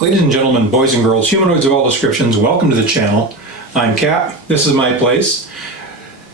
Ladies and gentlemen, boys and girls, humanoids of all descriptions, welcome to the channel. I'm Cap, this is my place.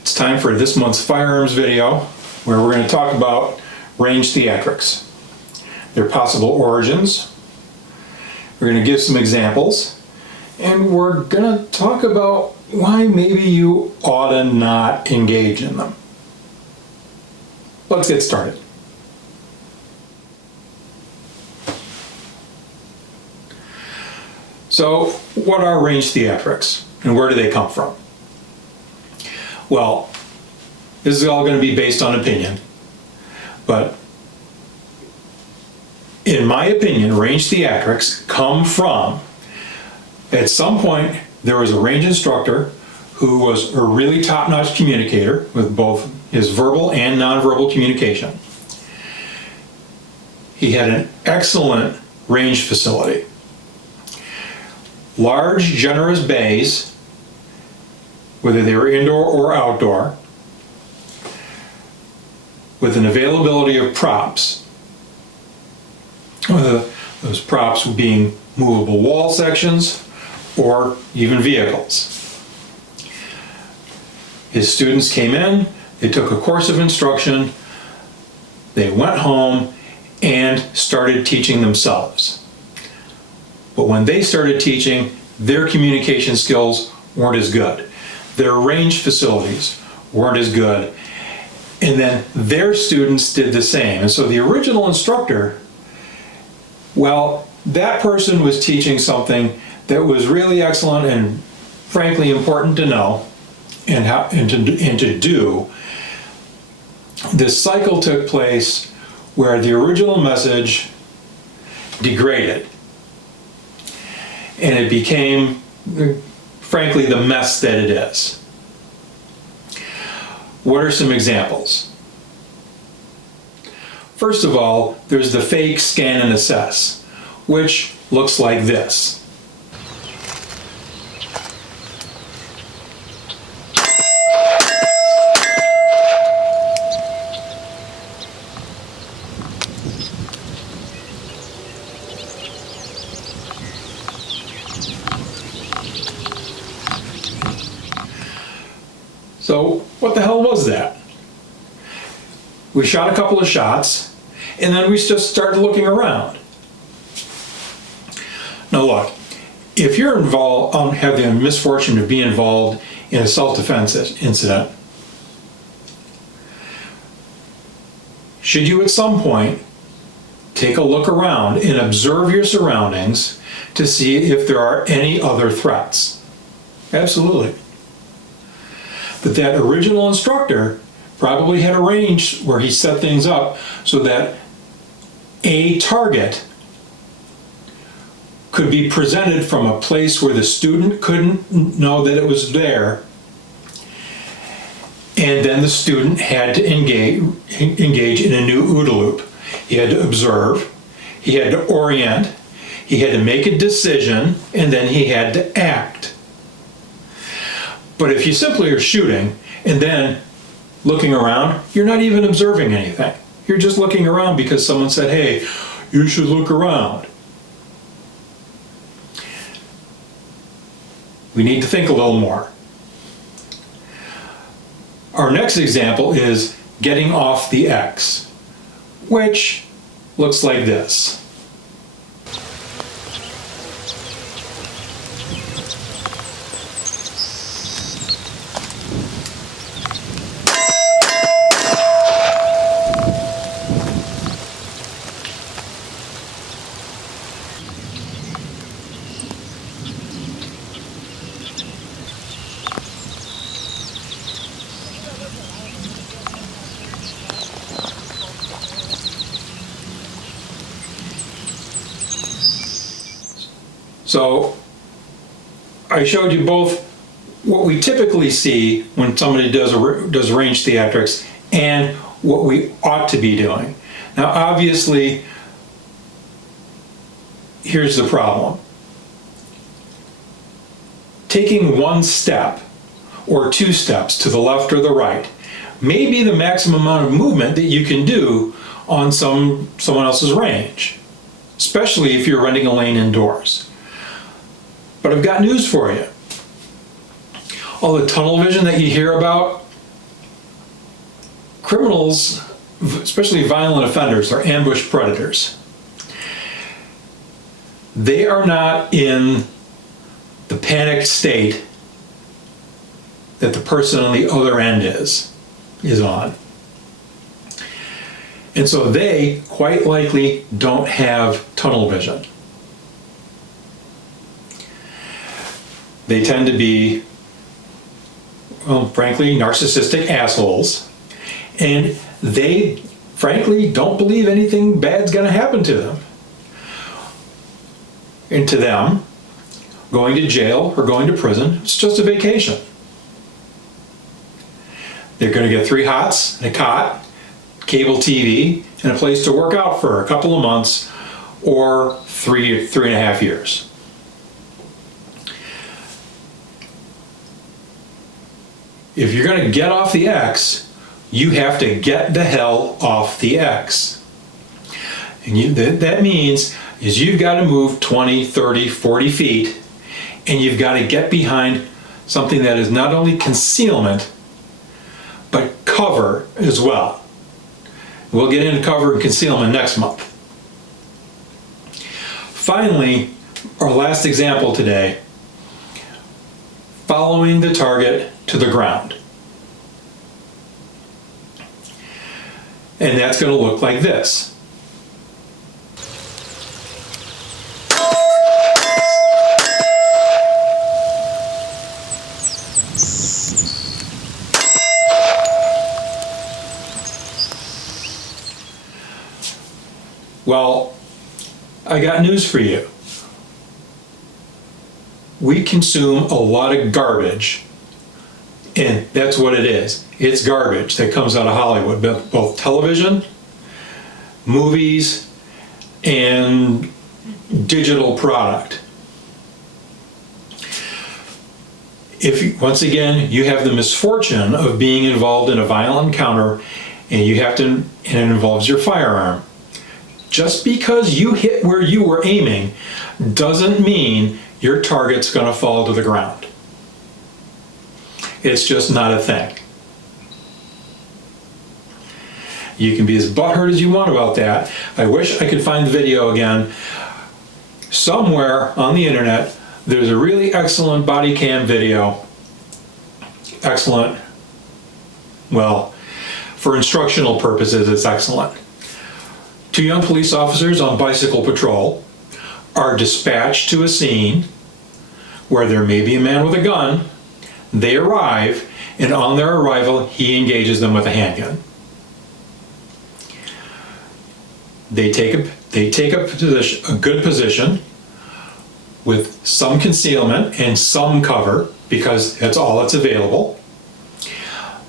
It's time for this month's firearms video where we're going to talk about range theatrics, their possible origins. We're going to give some examples and we're going to talk about why maybe you ought to not engage in them. Let's get started. So, what are range theatrics and where do they come from? Well, this is all going to be based on opinion, but in my opinion, range theatrics come from, at some point, there was a range instructor who was a really top-notch communicator with both his verbal and nonverbal communication. He had an excellent range facility. Large, generous bays, whether they were indoor or outdoor, with an availability of props. Whether those props being movable wall sections or even vehicles. His students came in, they took a course of instruction, they went home and started teaching themselves. But when they started teaching, their communication skills weren't as good. Their range facilities weren't as good. And then their students did the same. And so the original instructor, well, that person was teaching something that was really excellent and frankly important to know and to do. This cycle took place where the original message degraded. And it became, frankly, the mess that it is. What are some examples? First of all, there's the fake scan and assess, which looks like this. So what the hell was that? We shot a couple of shots and then we just started looking around. Now look, if you're involved, have the misfortune to be involved in a self-defense incident, should you at some point take a look around and observe your surroundings to see if there are any other threats? Absolutely. But that original instructor probably had a range where he set things up so that a target could be presented from a place where the student couldn't know that it was there, and then the student had to engage in a new OODA loop. He had to observe, he had to orient, he had to make a decision, and then he had to act. But if you simply are shooting and then looking around, you're not even observing anything. You're just looking around because someone said, hey, you should look around. We need to think a little more. Our next example is getting off the X, which looks like this. So I showed you both what we typically see when somebody does range theatrics and what we ought to be doing. Now obviously, here's the problem. Taking one step or two steps to the left or the right may be the maximum amount of movement that you can do on someone else's range. especially if you're renting a lane indoors. But I've got news for you. All the tunnel vision that you hear about, criminals, especially violent offenders, are ambush predators. They are not in the panicked state that the person on the other end is on. And so they quite likely don't have tunnel vision. They tend to be, well, frankly, narcissistic assholes. And they, frankly, don't believe anything bad's going to happen to them. And to them, going to jail or going to prison, it's just a vacation. They're going to get 3 hots and a cot, cable TV, and a place to work out for a couple of months or 3.5 years. If you're going to get off the X, you have to get the hell off the X. And that means is you've got to move 20, 30, 40 feet, and you've got to get behind something that is not only concealment, but cover as well. We'll get into cover and concealment next month. Finally, our last example today, following the target to the ground. And that's going to look like this. Well, I got news for you. We consume a lot of garbage, and that's what it is. It's garbage that comes out of Hollywood, both television, movies, and digital product. If, once again, you have the misfortune of being involved in a violent encounter and and it involves your firearm, just because you hit where you were aiming doesn't mean your target's going to fall to the ground. It's just not a thing. You can be as butthurt as you want about that. I wish I could find the video again. Somewhere on the internet, there's a really excellent body cam video. Excellent. Well, for instructional purposes, it's excellent. 2 young police officers on bicycle patrol are dispatched to a scene where there may be a man with a gun. They arrive, and on their arrival, he engages them with a handgun. They take a good position with some concealment and some cover, because that's all that's available.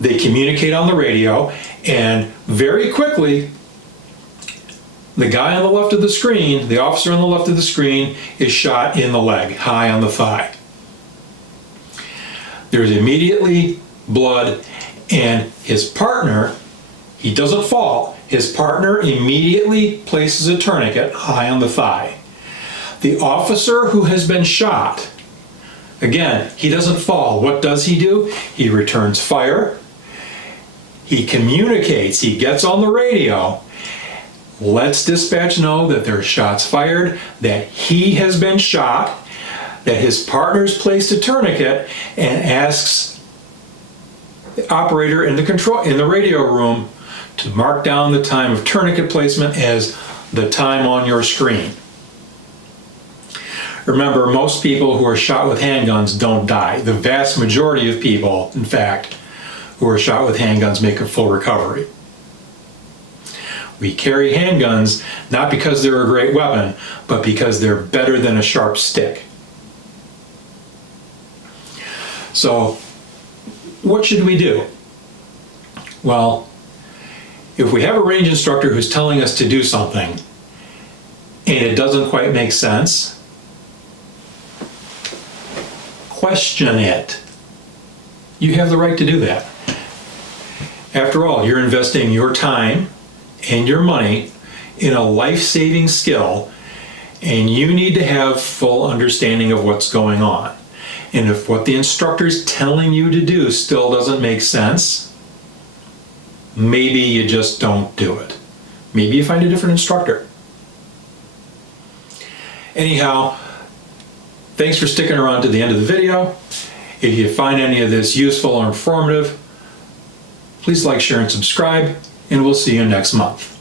They communicate on the radio, and very quickly, the guy on the left of the screen, the officer on the left of the screen, is shot in the leg, high on the thigh. There's immediately blood, and his partner, he doesn't fall. His partner immediately places a tourniquet high on the thigh. The officer who has been shot, again, he doesn't fall. What does he do? He returns fire. He communicates. He gets on the radio. Lets dispatch know that there's shots fired, that he has been shot, that his partner's placed a tourniquet, and asks the operator in the radio room to mark down the time of tourniquet placement as the time on your screen. Remember, most people who are shot with handguns don't die. The vast majority of people, in fact, who are shot with handguns make a full recovery. We carry handguns not because they're a great weapon, but because they're better than a sharp stick. So, what should we do? Well, if we have a range instructor who's telling us to do something and it doesn't quite make sense, question it. You have the right to do that. After all, you're investing your time and your money in a life-saving skill, and you need to have full understanding of what's going on. And if what the instructor's telling you to do still doesn't make sense, maybe you just don't do it. Maybe you find a different instructor. Anyhow, thanks for sticking around to the end of the video. If you find any of this useful or informative, please like, share, and subscribe, and we'll see you next month.